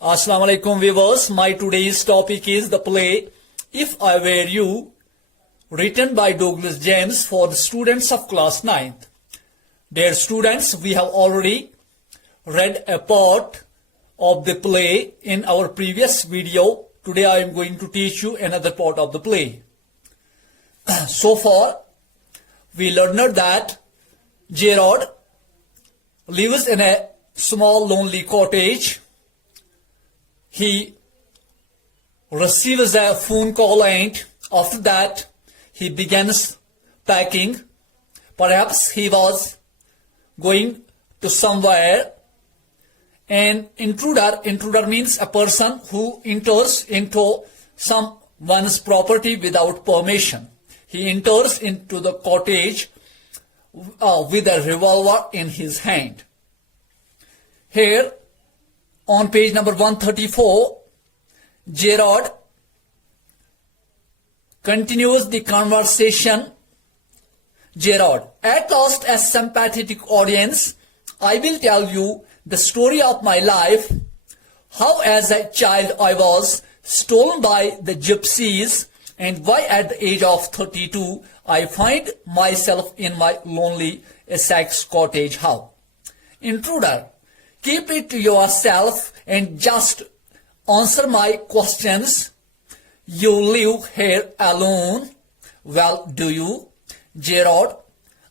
Assalamu alaikum viewers. My today's topic is the play If I Were You, written by Douglas James for the students of class 9th. Dear students, we have already read a part of the play in our previous video. Today I am going to teach you another part of the play. So far, we learned that Gerard lives in a small lonely cottage. He receives a phone call and after that he begins packing. Perhaps he was going to somewhere. An intruder means a person who enters into someone's property without permission. He enters into the cottage with a revolver in his hand. Here on page number 134, Gerard continues the conversation. Gerard, at last, a sympathetic audience, I will tell you the story of my life, how as a child I was stolen by the gypsies and why at the age of 32 I find myself in my lonely Essex cottage. How? Intruder, keep it to yourself and just answer my questions. You live here alone? Well, do you? Gerard,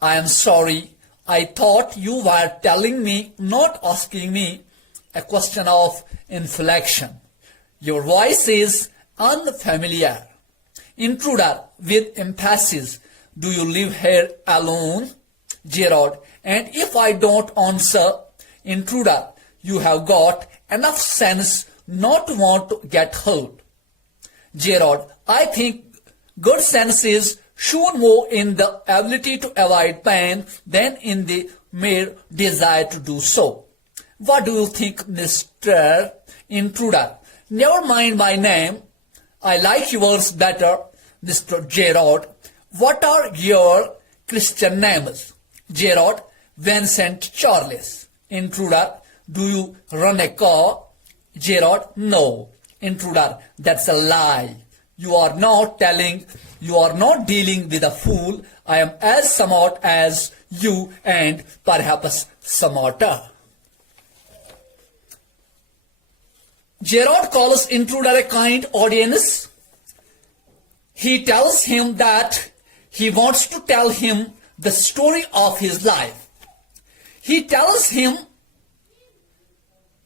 I am sorry. I thought you were telling me, not asking me a question of inflection. Your voice is unfamiliar. Intruder with emphasis. Do you live here alone? Gerard, and if I don't answer, intruder, you have got enough sense not to want to get hurt. Gerard, I think good sense is shown more in the ability to avoid pain than in the mere desire to do so. What do you think, Mr. Intruder? Never mind my name. I like yours better, Mr. Gerard. What are your Christian names? Gerard, Vincent Charles. Intruder, do you run a car? Gerard, no. Intruder, that's a lie. You are not dealing with a fool. I am as smart as you and perhaps smarter. Gerard calls intruder a kind audience. He tells him that he wants to tell him the story of his life. He tells him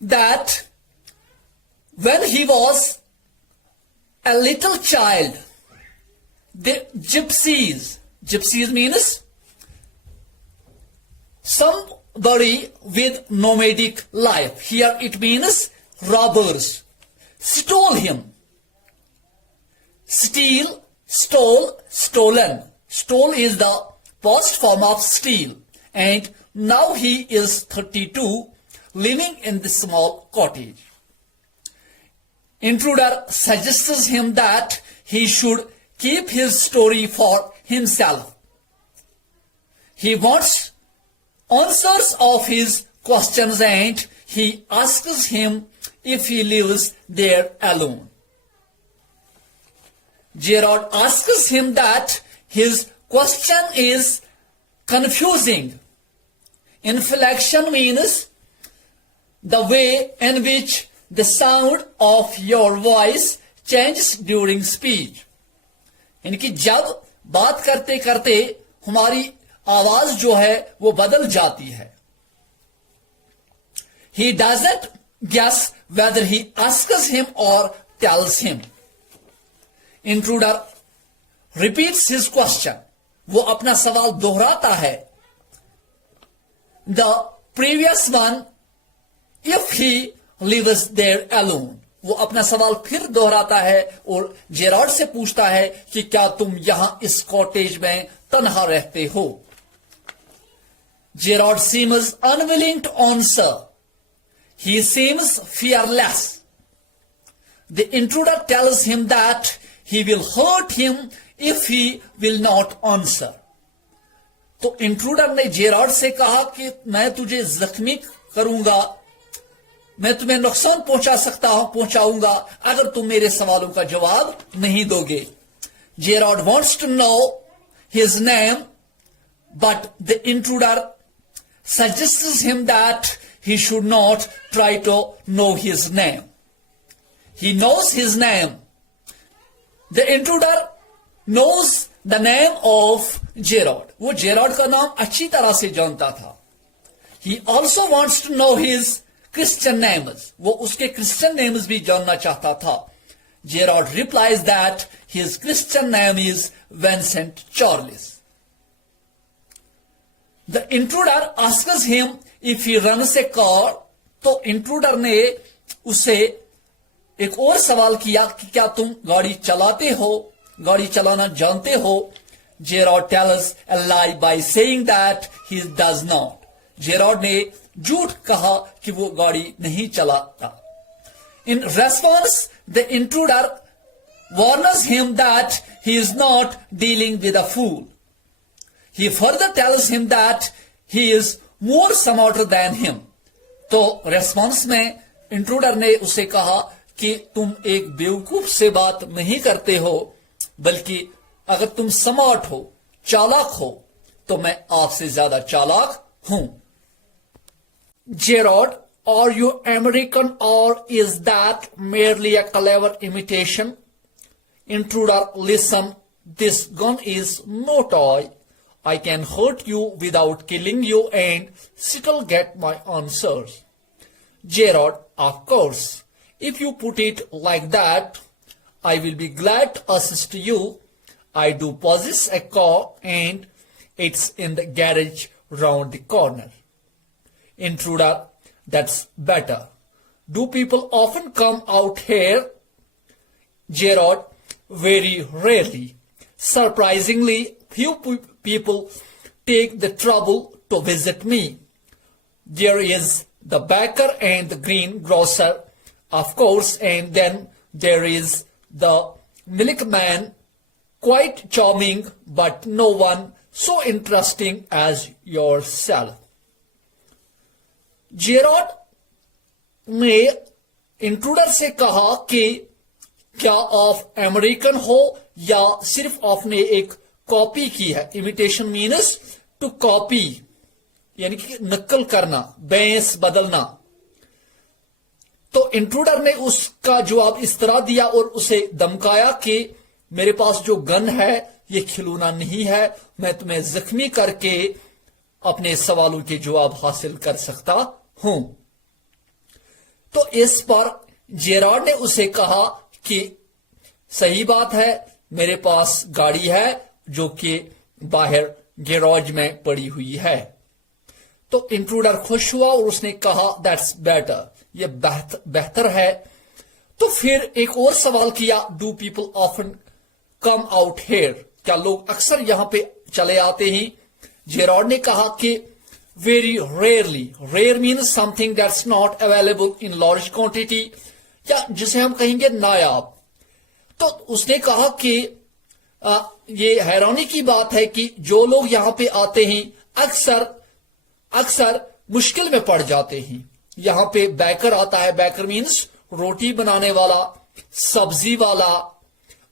that when he was a little child, the gypsies means somebody with nomadic life. Here it means robbers, stole him. Steal, stole, stolen. Stole is the past form of steal. And now he is 32, living in the small cottage. Intruder suggests him that he should keep his story for himself. He wants answers of his questions and he asks him if he lives there alone. Gerard asks him that his question is confusing. Inflection means the way in which the sound of your voice changes during speech. यानी कि जब बात करते करते हमारी आवाज जो है वो बदल जाती है. He doesn't guess whether he asks him or tells him. Intruder repeats his question. वो अपना सवाल दोहराता है. The previous one, if he lives there alone. वो अपना सवाल फिर दोहराता है और जेरार्ड से पूछता है कि क्या तुम यहां इस कॉटेज में तन्हा रहते हो. Gerard seems unwilling to answer. He seems fearless. The intruder tells him that he will hurt him if he will not answer. तो इंट्रूडर ने जेरार्ड से कहा कि मैं तुझे जख्मी करूंगा मैं तुम्हें नुकसान पहुंचाऊंगा अगर तुम मेरे सवालों का जवाब नहीं दोगे. Gerard wants to know his name, but the intruder suggests him that he should not try to know his name. He knows his name. The intruder knows the name of Gerard. वो Gerrard का नाम अच्छी तरह से जानता था. He also wants to know his Christian names. वो उसके Christian names भी जानना चाहता था. Gerard replies that his Christian name is Vincent Charles. The intruder asks him if he runs a car. तो इंट्रूडर ने उसे एक और सवाल किया कि क्या तुम गाड़ी चलाते हो, गाड़ी चलाना जानते हो. Gerard tells a lie by saying that he does not. Gerrard ने झूठ कहा कि वो गाड़ी नहीं चलाता. In response, the intruder warns him that he is not dealing with a fool. He further tells him that he is more smarter than him. तो response में इंट्रूडर ने उसे कहा कि तुम एक बेवकूफ से बात नहीं करते हो, बल्कि अगर तुम स्मार्ट हो, चालाक हो, तो मैं आपसे ज्यादा चालाक हूं. Gerard, are you American or is that merely a clever imitation? Intruder, listen, this gun is no toy. I can hurt you without killing you and still get my answers. Gerard, of course. If you put it like that, I will be glad to assist you. I do possess a car and it's in the garage round the corner. Intruder, that's better. Do people often come out here? Gerard, very rarely. Surprisingly, few people take the trouble to visit me. There is the baker and the greengrocer, of course, and then there is the milkman, quite charming, but no one so interesting as yourself. Gerrard ने intruder से कहा कि क्या आप American हो या सिर्फ आपने एक कॉपी की है. इमिटेशन मीन्स टू कॉपी, यानी कि नकल करना, बेस बदलना. तो इंट्रूडर ने उसका जवाब इस तरह दिया और उसे धमकाया कि मेरे पास जो गन है ये खिलौना नहीं है, मैं तुम्हें जख्मी करके अपने सवालों के जवाब हासिल कर सकता हूं. तो इस पर जेराड ने उसे कहा कि सही बात है, मेरे पास गाड़ी है जो कि बाहर गैराज में पड़ी हुई है. तो इंट्रूडर खुश हुआ और उसने कहा दैट्स बेटर, ये बेहतर है. तो फिर एक और सवाल किया, do people often come out here, क्या लोग अक्सर यहां पे चले आते हैं. जेराड ने कहा कि very rarely. Rare means something that's not available in large quantity, या जिसे हम कहेंगे नायाब. तो उसने कहा कि ये हैरानी की बात है कि जो लोग यहां पे आते हैं अक्सर मुश्किल में पड़ जाते हैं. यहां पे बैकर आता है, बैकर मीन्स रोटी बनाने वाला, सब्जी वाला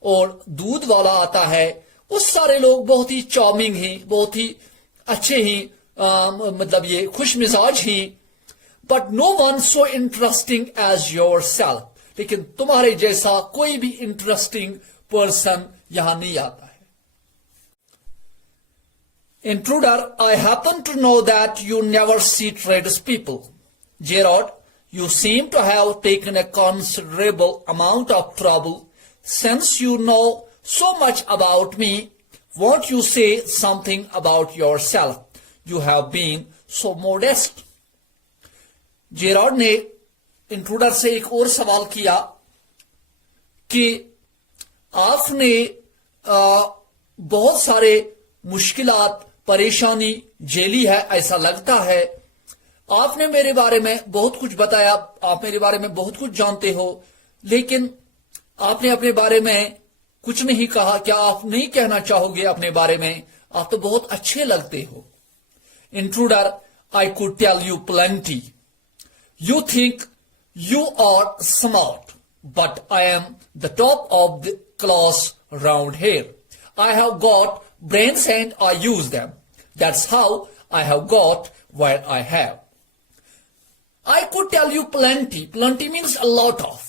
और दूध वाला आता है. वो सारे लोग बहुत ही चार्मिंग हैं, बहुत ही अच्छे हैं, मतलब ये खुश मिजाज ही. But no one so interesting as your self तुम्हारे जैसा कोई भी इंटरेस्टिंग पर्सन यहां नहीं आता है. Intruder, I happen to know that you never see trades people. Gerard, you seem to have taken a considerable amount of trouble since you know so much about me. Won't you say something about yourself? You have been so modest. Gerrard ने intruder से एक और सवाल किया कि आपने बहुत सारे मुश्किलात, परेशानी झेली है, ऐसा लगता है. आपने मेरे बारे में बहुत कुछ बताया, आप मेरे बारे में बहुत कुछ जानते हो, लेकिन आपने अपने बारे में कुछ नहीं कहा. क्या आप नहीं कहना चाहोगे अपने बारे में? आप तो बहुत अच्छे लगते हो. Intruder, I could tell you plenty. You think You are smart, but I am the top of the class round here. I have got brains and I use them. That's how I have got where I have. I could tell you plenty. Plenty means a lot of.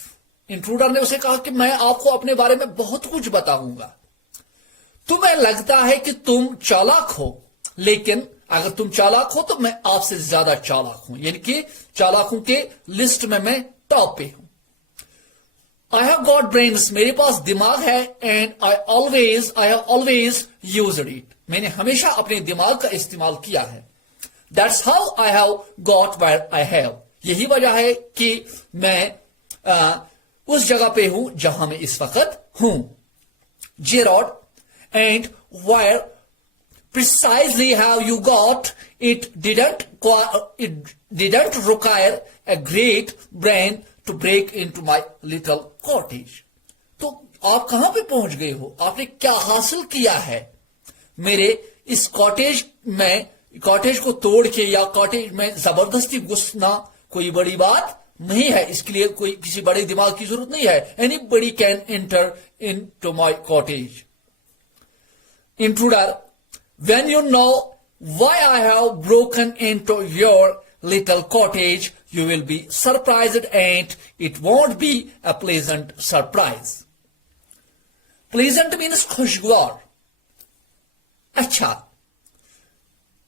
Intruder ने उसे कहा कि मैं आपको अपने बारे में बहुत कुछ बताऊंगा. तुम्हें लगता है कि तुम चालाक हो, लेकिन अगर तुम चालाक हो तो मैं आपसे ज्यादा चालाक हूं. यानी कि चालाकों के लिस्ट में मैं टॉप पे हूं. I have got brains, मेरे पास दिमाग है, and I have always used it. मैंने हमेशा अपने दिमाग का इस्तेमाल किया है. That's how I have got where I have. यही वजह है कि मैं उस जगह पे हूं जहां मैं इस वक्त हूं. Gerard, and where precisely have you got it didn't require a great brain to break into my little cottage. तो आप कहां पे पहुंच गए हो? आपने क्या हासिल किया है? मेरे इस कॉटेज को तोड़ के या कॉटेज में जबरदस्ती घुसना कोई बड़ी बात नहीं है. इसके लिए कोई किसी बड़े दिमाग की जरूरत नहीं है. Anybody can enter into my cottage. Intruder, when you know why I have broken into your little cottage, you will be surprised, and it won't be a pleasant surprise. Pleasant means खुशगवार, अच्छा,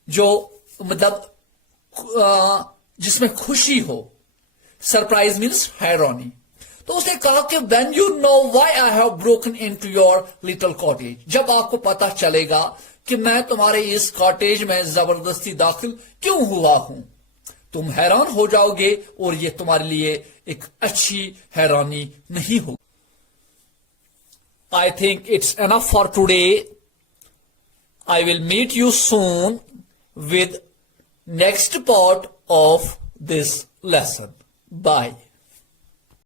जो मतलब जिसमें खुशी हो. Surprise means हैरानी. तो उसने कहा कि when you know why I have broken into your little cottage, जब आपको पता चलेगा कि मैं तुम्हारे इस कॉटेज में जबरदस्ती दाखिल क्यों हुआ हूं, तुम हैरान हो जाओगे और ये तुम्हारे लिए एक अच्छी हैरानी नहीं होगी. I think it's enough for today. I will meet you soon with next part of this lesson. Bye.